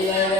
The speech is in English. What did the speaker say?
Yeah.